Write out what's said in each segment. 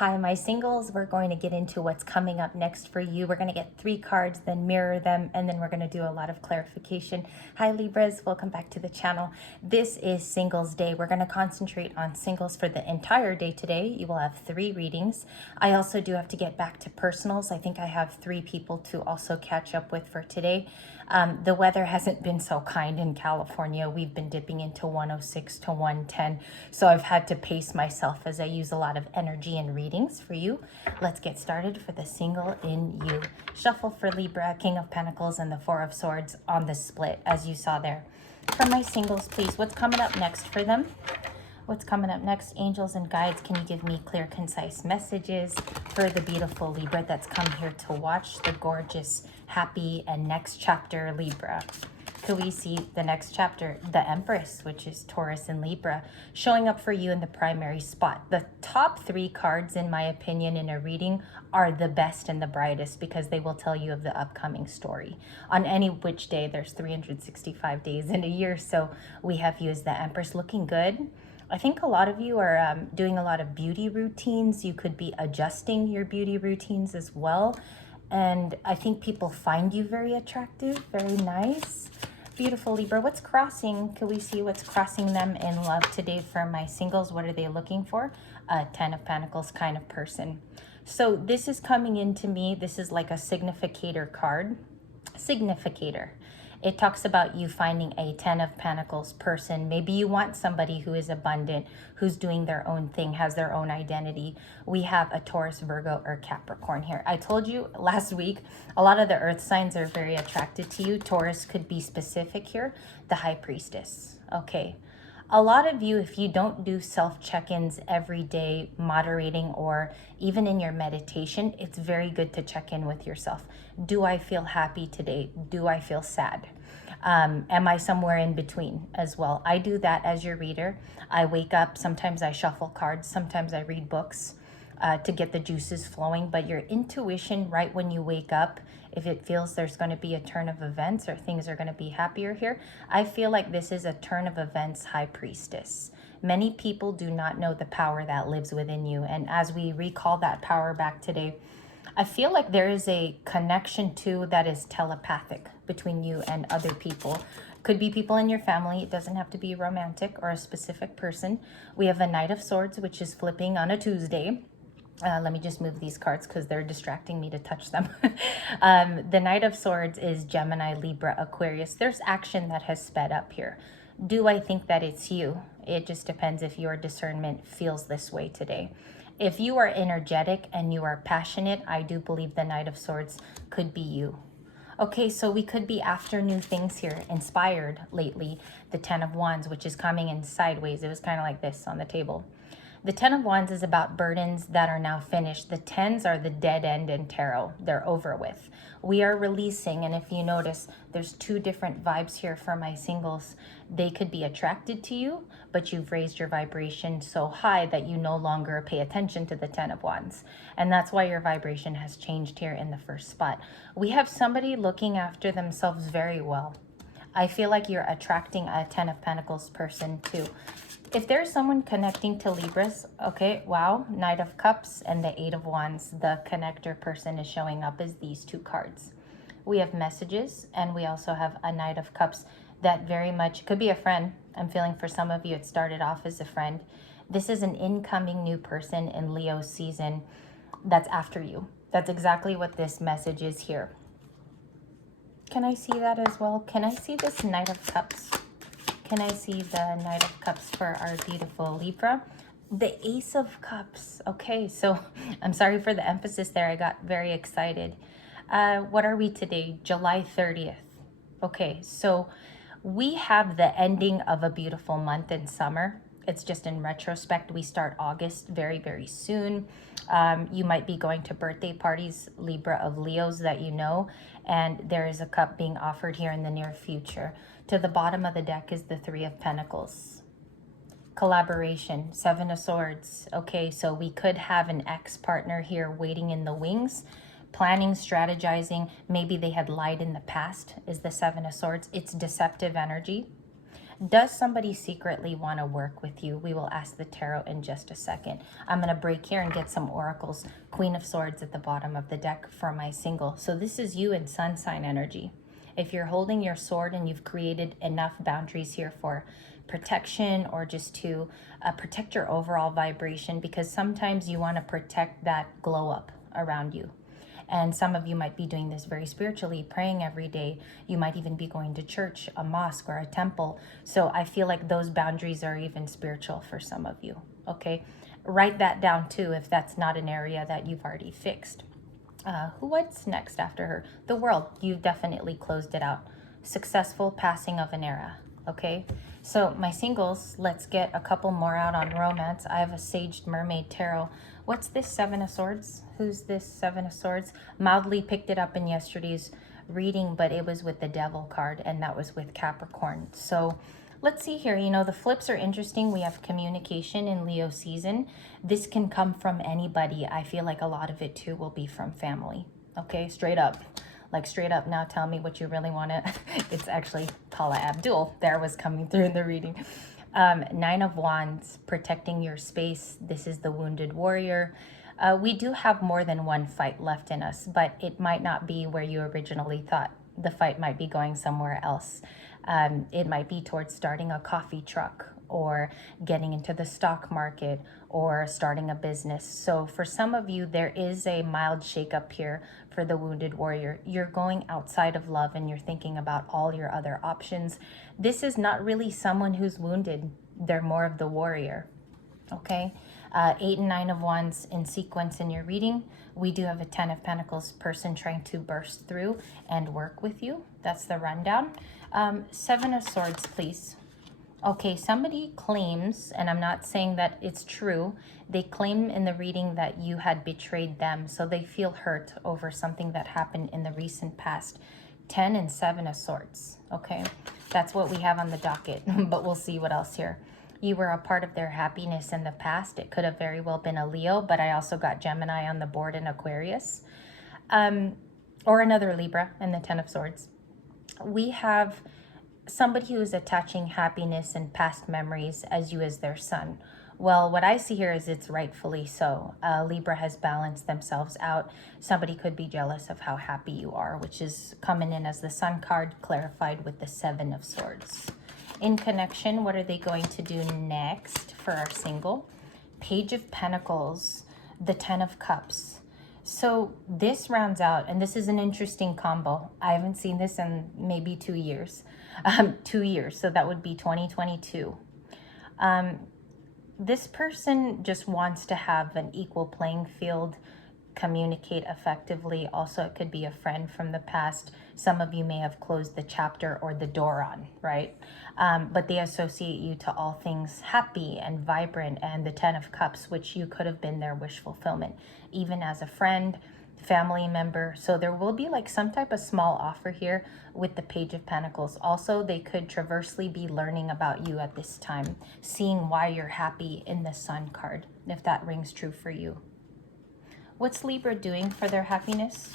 Hi, my singles. We're going to get into what's coming up next for you. We're going to get 3 cards, then mirror them, and then we're going to do a lot of clarification. Hi, Libras. Welcome back to the channel. This is Singles Day. We're going to concentrate on singles for the entire day today. You will have 3 readings. I also do have to get back to personals. I think I have 3 people to also catch up with for today. The weather hasn't been so kind in California. We've been dipping into 106 to 110. So I've had to pace myself as I use a lot of energy and readings for you. Let's get started for the single in you. Shuffle for Libra, King of Pentacles, and the Four of Swords on the split, as you saw there. For my singles, please, what's coming up next for them? What's coming up next? Angels and guides, can you give me clear, concise messages for the beautiful Libra that's come here to watch the gorgeous, happy, and next chapter Libra? Could we see the next chapter, the Empress, which is Taurus and Libra, showing up for you in the primary spot? The top 3 cards, in my opinion, in a reading are the best and the brightest because they will tell you of the upcoming story. On any which day, there's 365 days in a year, so we have you as the Empress looking good. I think a lot of you are doing a lot of beauty routines. You could be adjusting your beauty routines as well. And I think people find you very attractive, very nice. Beautiful Libra. What's crossing? Can we see what's crossing them in love today for my singles? What are they looking for? A 10 of Pentacles kind of person. So this is coming into me. This is like a significator card. Significator. It talks about you finding a 10 of Pentacles person. Maybe you want somebody who is abundant, who's doing their own thing, has their own identity. We have a Taurus, Virgo, or Capricorn here. I told you last week, a lot of the earth signs are very attracted to you. Taurus could be specific here. The High Priestess. Okay. A lot of you, if you don't do self-check-ins every day, moderating, or even in your meditation, it's very good to check in with yourself. Do I feel happy today? Do I feel sad? Am I somewhere in between as well? I do that as your reader. I wake up, sometimes I shuffle cards, sometimes I read books to get the juices flowing. But your intuition right when you wake up, if it feels there's going to be a turn of events or things are going to be happier here, I feel like this is a turn of events High Priestess. Many people do not know the power that lives within you. And as we recall that power back today, I feel like there is a connection too that is telepathic between you and other people. Could be people in your family. It doesn't have to be romantic or a specific person. We have a Knight of Swords, which is flipping on a Tuesday. Let me just move these cards because they're distracting me to touch them. The Knight of Swords is Gemini, Libra, Aquarius. There's action that has sped up here. Do I think that it's you? It just depends if your discernment feels this way today. If you are energetic and you are passionate, I do believe the Knight of Swords could be you. Okay, so we could be after new things here, inspired lately. The 10 of Wands, which is coming in sideways. It was kind of like this on the table. The 10 of Wands is about burdens that are now finished. The 10s are the dead end in tarot. They're over with. We are releasing, and if you notice, there's 2 different vibes here for my singles. They could be attracted to you, but you've raised your vibration so high that you no longer pay attention to the 10 of Wands. And that's why your vibration has changed here in the first spot. We have somebody looking after themselves very well. I feel like you're attracting a 10 of Pentacles person too. If there's someone connecting to Libras, okay, wow, Knight of Cups and the 8 of Wands, the connector person is showing up as these 2 cards. We have messages, and we also have a Knight of Cups that very much could be a friend. I'm feeling for some of you it started off as a friend. This is an incoming new person in Leo season that's after you. That's exactly what this message is here. Can I see that as well? Can I see this Knight of Cups? Can I see the Knight of Cups for our beautiful Libra? The Ace of Cups. Okay, so I'm sorry for the emphasis there. I got very excited. What are we today? July 30th. Okay, so we have the ending of a beautiful month in summer. It's just in retrospect. We start August very, very soon. You might be going to birthday parties, Libra of Leos that you know, and there is a cup being offered here in the near future. To the bottom of the deck is the 3 of Pentacles. Collaboration, 7 of Swords. Okay, so we could have an ex-partner here waiting in the wings, planning, strategizing. Maybe they had lied in the past, is the 7 of Swords. It's deceptive energy. Does somebody secretly want to work with you? We will ask the tarot in just a second. I'm going to break here and get some oracles. Queen of Swords at the bottom of the deck for my single. So this is you in sun sign energy. If you're holding your sword and you've created enough boundaries here for protection, or just to protect your overall vibration, because sometimes you want to protect that glow up around you. And some of you might be doing this very spiritually, praying every day. You might even be going to church, a mosque, or a temple. So I feel like those boundaries are even spiritual for some of you, okay? Write that down too if that's not an area that you've already fixed. What's next after her? The World. You've definitely closed it out. Successful passing of an era, okay? So my singles, let's get a couple more out on romance. I have a Saged Mermaid Tarot. What's this Seven of Swords? Who's this Seven of Swords? Mildly picked it up in yesterday's reading, but it was with the Devil card, and that was with Capricorn. So let's see here. You know, the flips are interesting. We have communication in Leo season. This can come from anybody. I feel like a lot of it too will be from family. Okay, straight up. Like straight up, now tell me what you really want to. It's actually Paula Abdul. There was coming through in the reading. Nine of Wands, protecting your space. This is the Wounded Warrior. We do have more than one fight left in us, but it might not be where you originally thought. The fight might be going somewhere else. It might be towards starting a coffee truck, or getting into the stock market, or starting a business. So for some of you, there is a mild shakeup here for the Wounded Warrior. You're going outside of love and you're thinking about all your other options. This is not really someone who's wounded. They're more of the warrior, okay? 8 and 9 of Wands in sequence in your reading. We do have a 10 of Pentacles person trying to burst through and work with you. That's the rundown. 7 of Swords, please. Okay, somebody claims, and I'm not saying that it's true, they claim in the reading that you had betrayed them, so they feel hurt over something that happened in the recent past. 10 and 7 of Swords, okay? That's what we have on the docket, but we'll see what else here. You were a part of their happiness in the past. It could have very well been a Leo, but I also got Gemini on the board in Aquarius. Or another Libra in the 10 of Swords. We have somebody who is attaching happiness and past memories as you as their son. Well, what I see here is it's rightfully so. Libra has balanced themselves out. Somebody could be jealous of how happy you are, which is coming in as the Sun card, clarified with the 7 of Swords. In connection, what are they going to do next for our single? Page of Pentacles, the 10 of Cups. So this rounds out, and this is an interesting combo. I haven't seen this in maybe 2 years. 2 years, so that would be 2022. This person just wants to have an equal playing field, communicate effectively. Also, it could be a friend from the past. Some of you may have closed the chapter or the door on, right? But they associate you to all things happy and vibrant, and the 10 of Cups, which you could have been their wish fulfillment, even as a friend, family member. So there will be like some type of small offer here with the Page of Pentacles. Also, they could traversely be learning about you at this time, seeing why you're happy in the Sun card, if that rings true for you. What's Libra doing for their happiness?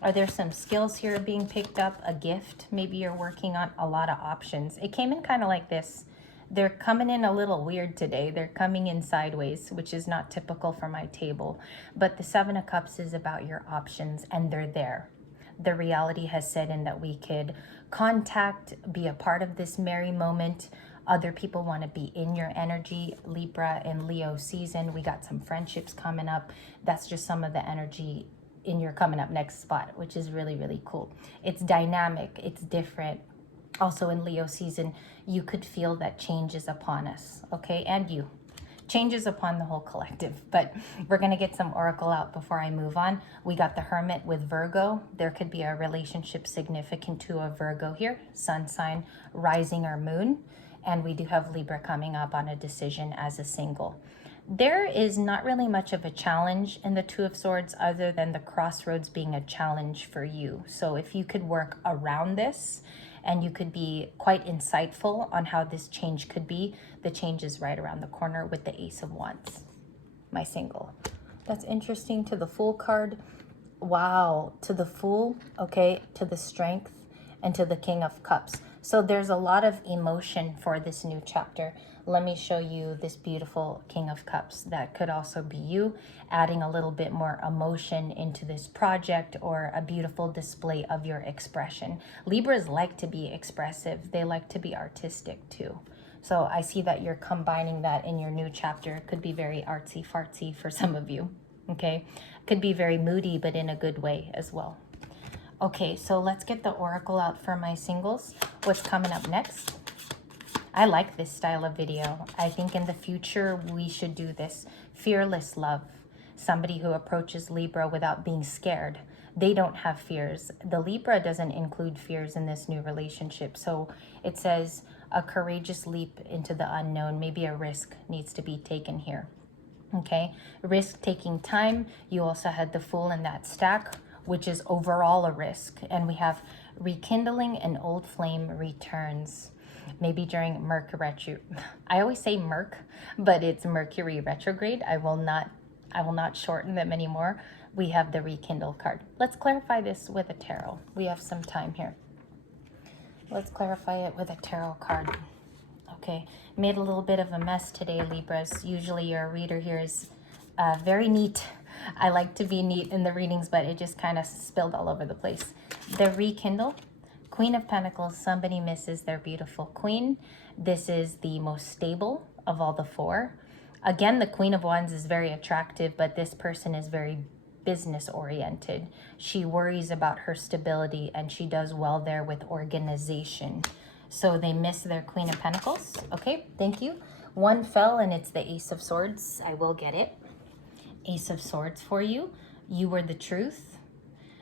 Are there some skills here being picked up? A gift? Maybe you're working on a lot of options. It came in kind of like this. They're coming in a little weird today. They're coming in sideways, which is not typical for my table. But the 7 of Cups is about your options, and they're there. The reality has set in that we could contact, be a part of this merry moment. Other people want to be in your energy. Libra and Leo season. We got some friendships coming up. That's just some of the energy in your coming up next spot, which is really, really cool. It's dynamic. It's different. Also in Leo season, you could feel that change is upon us, okay? And you. Change is upon the whole collective. But we're going to get some oracle out before I move on. We got the Hermit with Virgo. There could be a relationship significant to a Virgo here. Sun sign, rising or moon. And we do have Libra coming up on a decision as a single. There is not really much of a challenge in the 2 of Swords other than the crossroads being a challenge for you. So if you could work around this, and you could be quite insightful on how this change could be, the change is right around the corner with the Ace of Wands, my single. That's interesting. To the Fool card. Wow. To the Fool, okay, to the Strength, and to the King of Cups. So there's a lot of emotion for this new chapter. Let me show you this beautiful King of Cups. That could also be you adding a little bit more emotion into this project, or a beautiful display of your expression. Libras like to be expressive. They like to be artistic too. So I see that you're combining that in your new chapter. It could be very artsy fartsy for some of you. Okay, could be very moody, but in a good way as well. Okay, so let's get the oracle out for my singles. What's coming up next? I like this style of video. I think in the future we should do this. Fearless love. Somebody who approaches Libra without being scared. They don't have fears. The Libra doesn't include fears in this new relationship. So it says a courageous leap into the unknown. Maybe a risk needs to be taken here. Okay, risk taking time. You also had the Fool in that stack, which is overall a risk. And we have rekindling an old flame returns. Maybe during Mercury. I always say Merc, but it's Mercury retrograde. I will not shorten them anymore. We have the rekindle card. Let's clarify this with a tarot. We have some time here. Let's clarify it with a tarot card. Okay, made a little bit of a mess today, Libras. Usually your reader here is very neat. I like to be neat in the readings, but it just kind of spilled all over the place. The rekindle. Queen of Pentacles, somebody misses their beautiful queen. This is the most stable of all the four. Again, the Queen of Wands is very attractive, but this person is very business oriented. She worries about her stability, and she does well there with organization. So they miss their Queen of Pentacles. Okay, thank you. One fell, and it's the Ace of Swords. I will get it. Ace of Swords for you. You were the truth.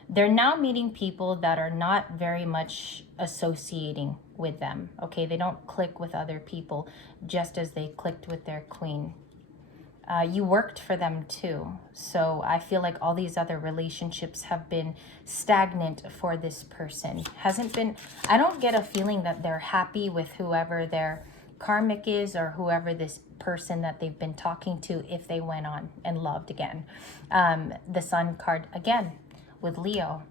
They're now meeting people that are not very much associating with them. Okay, they don't click with other people just as they clicked with their queen. You worked for them too. So I feel like all these other relationships have been stagnant for this person. Hasn't been, I don't get a feeling that they're happy with whoever their karmic is, or whoever this person that they've been talking to, if they went on and loved again. The Sun card again with Leo.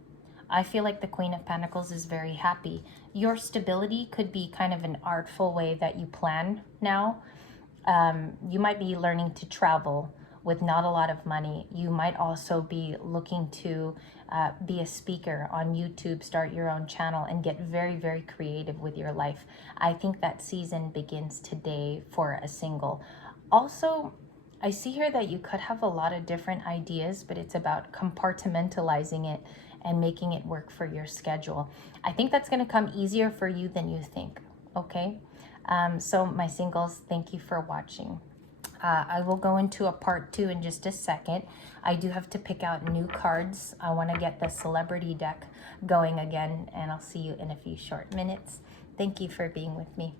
I feel like the Queen of Pentacles is very happy. Your stability could be kind of an artful way that you plan now. You might be learning to travel with not a lot of money. You might also be looking to be a speaker on YouTube, start your own channel, and get very, very creative with your life. I think that season begins today for a single. Also, I see here that you could have a lot of different ideas, but it's about compartmentalizing it and making it work for your schedule. I think that's going to come easier for you than you think, okay? So my singles, thank you for watching. I will go into a part 2 in just a second. I do have to pick out new cards. I want to get the celebrity deck going again, and I'll see you in a few short minutes. Thank you for being with me.